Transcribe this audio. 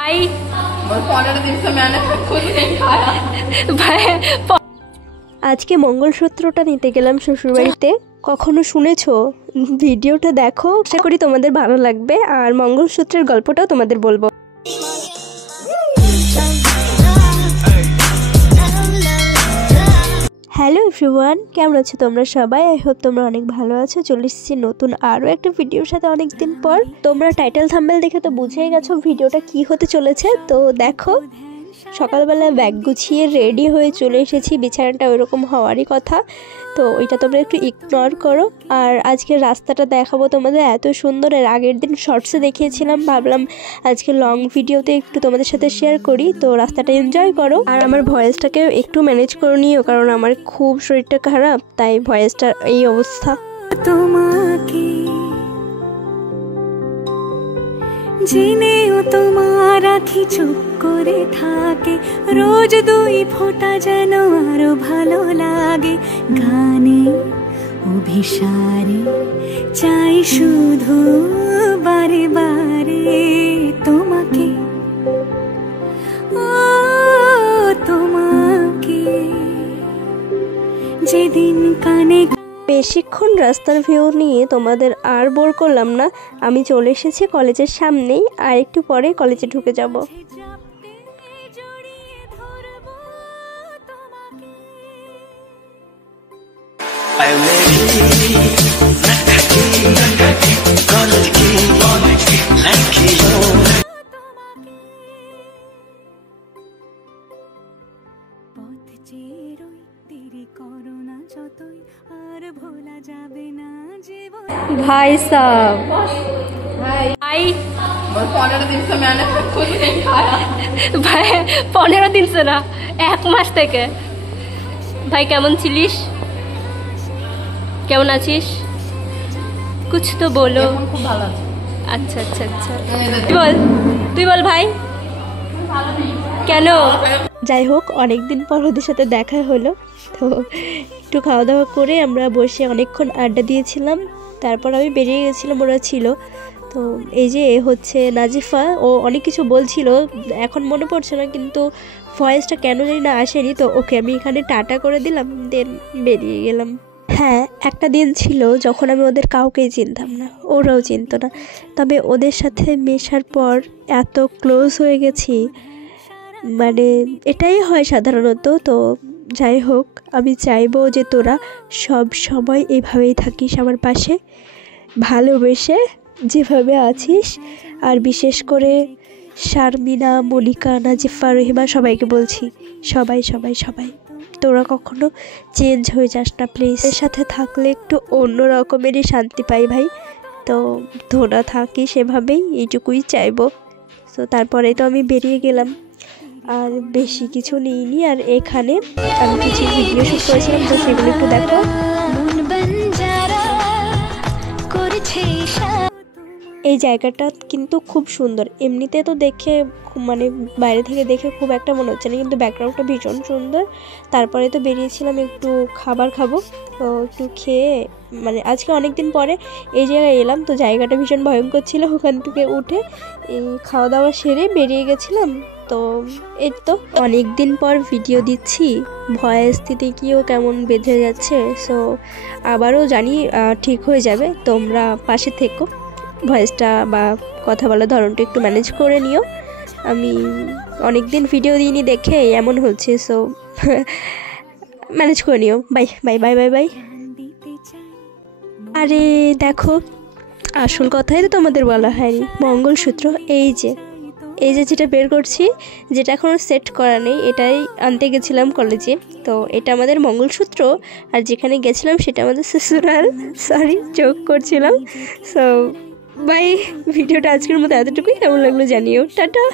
भाई 15 दिन से मैंने खुद नहीं खाया भाई। আজকে মঙ্গলসূত্রটা নিতে গেলাম শ্বশুরবাড়িতে। কখনো শুনেছো? ভিডিওটা দেখো, আশা করি তোমাদের ভালো লাগবে আর মঙ্গলসূত্রের গল্পটাও তোমাদের বলবো। হ্যালো এভরিওয়ান, কেমন আছো তোমরা সবাই? আই হোপ তোমরা অনেক ভালো আছো। চলে এসেছি নতুন আরও একটা ভিডিওর সাথে অনেকদিন পর। তোমরা টাইটেল থাম্বনেল দেখে তো বুঝেই গেছো ভিডিওটা কি হতে চলেছে। তো দেখো, সকালবেলা ব্যাগ গুছিয়ে রেডি হয়ে চলে এসেছি। বিছানাটা ওইরকম হওয়ারই কথা, তো ওইটা তোমরা একটু ইগনোর করো। আর আজকে রাস্তাটা দেখাবো তোমাদের, এত সুন্দর। এর আগের দিন শর্টসে দেখিয়েছিলাম, ভাবলাম আজকে লং ভিডিওতে একটু তোমাদের সাথে শেয়ার করি। তো রাস্তাটা এনজয় করো আর আমার ভয়েসটাকেও একটু ম্যানেজ করে নিও, কারণ আমার খুব শরীরটা খারাপ, তাই ভয়েসটার এই অবস্থা। তোমাকে জেনেও তোমার আখি চুপ করে থাকে, রোজ দুই ফোঁটা যেন আরো ভালো লাগে। গানে অভিসারে চাই শুধু বারে বারে তোমাকে, ও তোমাকে। যেদিন কানে বেশিক্ষণ রাস্তার ভিউ নিয়ে তোমাদের আর বোর করলাম না। আমি চলে এসেছি কলেজের সামনেই, আর একটু পরে কলেজে ঢুকে যাব। भाई साहब, भाई 15 दिन से मैंने खुद नहीं खाया भाई। 15 दिन से ना, 1 মাস থেকে। ভাই কেমন ছিলিস? কেমন আছিস? कुछ तो बोलो। খুব ভালো আছি। আচ্ছা আচ্ছা আচ্ছা, তুই বল ভাই। কেন? যাই হোক, অনেকদিন পর ওদের সাথে দেখা হলো, তো একটু খাওয়া দাওয়া করে আমরা বসে অনেকক্ষণ আড্ডা দিয়েছিলাম। তারপর আমি বেরিয়ে গেছিলাম, ওরা ছিল। তো এই যে হচ্ছে নাজিফা, ও অনেক কিছু বলছিল, এখন মনে পড়ছে না, কিন্তু ভয়েসটা কেন জানি না আসেনি। তো ওকে আমি এখানে টাটা করে দিলাম, দেন বেরিয়ে গেলাম। হ্যাঁ, একটা দিন ছিল যখন আমি ওদের কাউকেই চিনতাম না, ওরাও চিনতো না। তবে ওদের সাথে মেশার পর এত ক্লোজ হয়ে গেছি, মানে এটাই হয় সাধারণত। তো যাই হোক, আমি চাইবো যে তোরা সব সময় এভাবেই থাকিস আমার পাশে, ভালোবেসে যেভাবে আছিস। আর বিশেষ করে শারমিনা, মনিকা, নাজিফা, রহিমা, সবাইকে বলছি, সবাই সবাই সবাই তোরা কখনো চেঞ্জ হয়ে যাস না প্লিজ। এর সাথে থাকলে একটু অন্য রকমেরই শান্তি পাই ভাই। তো তোরা থাকি সেভাবেই, এইটুকুই চাইবো। তো তারপরে তো আমি বেরিয়ে গেলাম, আর বেশি কিছু নিইনি। আর এখানে আমি কিছু ভিডিও শুট করেছিলাম, তো সেগুলো একটু দেখো। এই জায়গাটা কিন্তু খুব সুন্দর। এমনিতে তো দেখে মানে বাইরে থেকে দেখে খুব একটা মনে হচ্ছে না, কিন্তু ব্যাকগ্রাউন্ডটা ভীষণ সুন্দর। তারপরে তো বেরিয়েছিলাম একটু খাবার খাবো, তো একটু খেয়ে মানে আজকে অনেক দিন পরে এই জায়গায় এলাম। তো জায়গাটা ভীষণ ভয়ঙ্কর ছিল, ওখান থেকে উঠে এই খাওয়া দাওয়া সেরে বেরিয়ে গেছিলাম। তো এই তো অনেক দিন পর ভিডিও দিচ্ছি, ভয়েস দিতে গিয়েও কেমন বেঁধে যাচ্ছে। সো আবারও জানি ঠিক হয়ে যাবে, তোমরা পাশে থেকো। ভয়েসটা বা কথা বলার ধরনটা একটু ম্যানেজ করে নিও। আমি অনেক দিন ভিডিও দিইনি দেখে এমন হচ্ছে, সো ম্যানেজ করে নিও। Bye bye bye bye bye. আরে দেখো, আসল কথাই তো তোমাদের বলা হয়নি, মঙ্গলসূত্র। এই যে যেটা বের করছি, যেটা এখনও সেট করা নেই, এটাই আনতে গেছিলাম কলেজে। তো এটা আমাদের মঙ্গলসূত্র, আর যেখানে গেছিলাম সেটা আমাদের শ্বশুরাল। সরি, জোক করছিলাম। So bye. ভিডিওটা আজকের মতো এতটুকুই। কেমন লাগলো জানিও। টাটা।